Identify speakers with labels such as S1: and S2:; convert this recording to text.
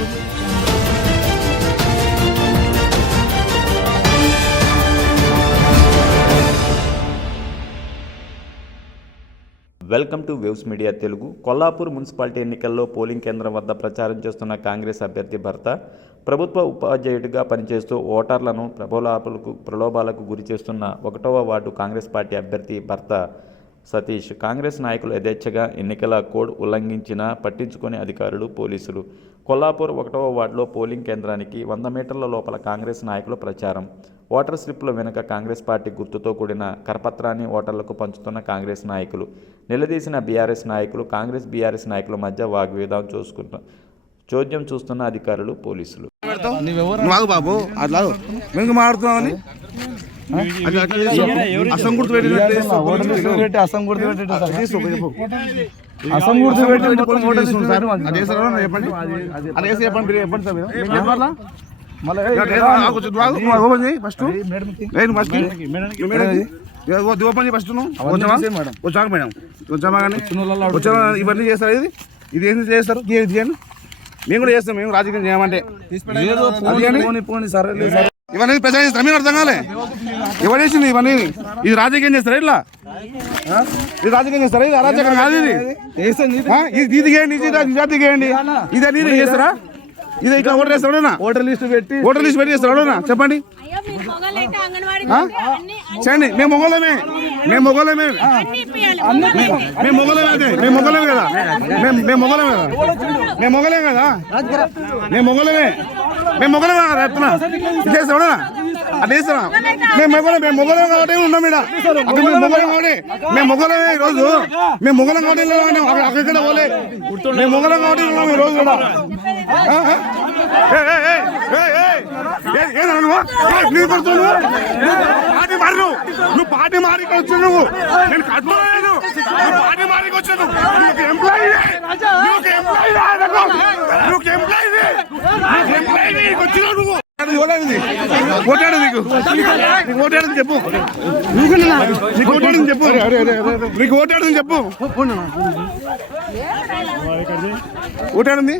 S1: Welcome to Waves Media Telugu. Kollapur municipality ఎన్నికల్లో polling కేంద్రం వద్ద ప్రచారం చేస్తున్న కాంగ్రెస్ అభ్యర్థి భర్త ప్రభుత్వ ఉపాధ్యాయుడిగా పనిచేస్తూ ఓటర్లను ప్రలోభాలకు ప్రలోభాలకు గురి చేస్తున్న ఒకటవ వార్డు కాంగ్రెస్ పార్టీ అభ్యర్థి భర్త సతీష్ కాంగ్రెస్ నాయకులు యథేచ్ఛగా ఎన్నికల కోడ్ ఉల్లంఘించిన పట్టించుకొని అధికారులు పోలీసులు. కొల్లాపూర్ ఒకటవ వార్డులో పోలింగ్ కేంద్రానికి వంద మీటర్ల లోపల కాంగ్రెస్ నాయకులు ప్రచారం. ఓటర్ స్లిప్ల వెనుక కాంగ్రెస్ పార్టీ గుర్తుతో కూడిన కరపత్రాన్ని ఓటర్లకు పంచుతున్న కాంగ్రెస్ నాయకులు. నిలదీసిన బీఆర్ఎస్ నాయకులు కాంగ్రెస్ బీఆర్ఎస్ నాయకుల మధ్య వాగ్వేదం చూసుకుంటా చోద్యం చూస్తున్న అధికారులు పోలీసులు.
S2: నువ్వు బాబు అట్లా అసం గుర్తు.
S3: అసం గుర్తు. అసం గుర్తు పెట్టి
S2: సార్. అది చెప్పండి. అది చెప్పండి. మీరు చెప్పండి సార్ మీరు. ఫస్ట్. ఫస్ట్. వచ్చాక మేడం. వచ్చామా కానీ? వచ్చామా ఇవన్నీ చేస్తారు ఇది. ఇది ఏం చేస్తారు? చేయండి మేము కూడా చేస్తాం మేము రాజకీయం చేయమంటే. ఇవన్నీ ప్రజలు చేస్తారు? మీరు అర్థం కాలే? ఎవరు చేసింది ఇవన్నీ? ఇది రాజకీయం చేస్తారా ఇట్లా? ఇది రాజకీయం చేస్తారా? ఇది అరాజకం కాదు ఇది? ఇది ఇది చేయండి ఇది నిజాతి చేయండి ఇది అని చేస్తారా? ఇది ఇట్లా ఓటర్ వేస్తాడు
S3: ఓటర్ లిస్ట్ పెట్టి
S2: ఓటర్ లిస్ట్ పెట్టి చేస్తాడు చెప్పండి. చేయండి. మేము మొగలమే మేము మొగలమే. మేము మొగలమే అదే. మేము మొగలమే కదా. మేము మేము మొగలమే కదా. మేము మొగలేం కదా. మేము మొగలమే మేము మొగలమే కదా చెప్తున్నా అది చేస్తారా మేము మొగలం మేము మొగలం కాబట్టి ఉన్నాం ఇక్కడ అక్కడ మేము మొగలం కాబట్టి మేము మొగలమే ఈరోజు మేము మొగలం కాబట్టి అక్కడ పోలే. మేము మొగలం కాబట్టి ఉన్నాం ఈరోజు కూడా? నువ్వు? ఏయ్, పార్టీ మారు నువ్వు. నువ్వు పార్టీ మారికి వచ్చావు నువ్వు. నేను కట్టుకోలేదు నువ్వు పార్టీ మారికి వచ్చాను నువ్వు. ఎంప్లాయీ నువ్వు ఎంప్లాయీ నువ్వు ఎంప్లాయీ నువ్వు ఎంప్లాయీ వచ్చినావు నువ్వు. ఓటాడింది ఓటాడు నీకు. నీకు ఓటాడింది చెప్పు. నీకు ఓటాడింది చెప్పు. నీకు ఓటాడింది చెప్పు. ఓటాడింది?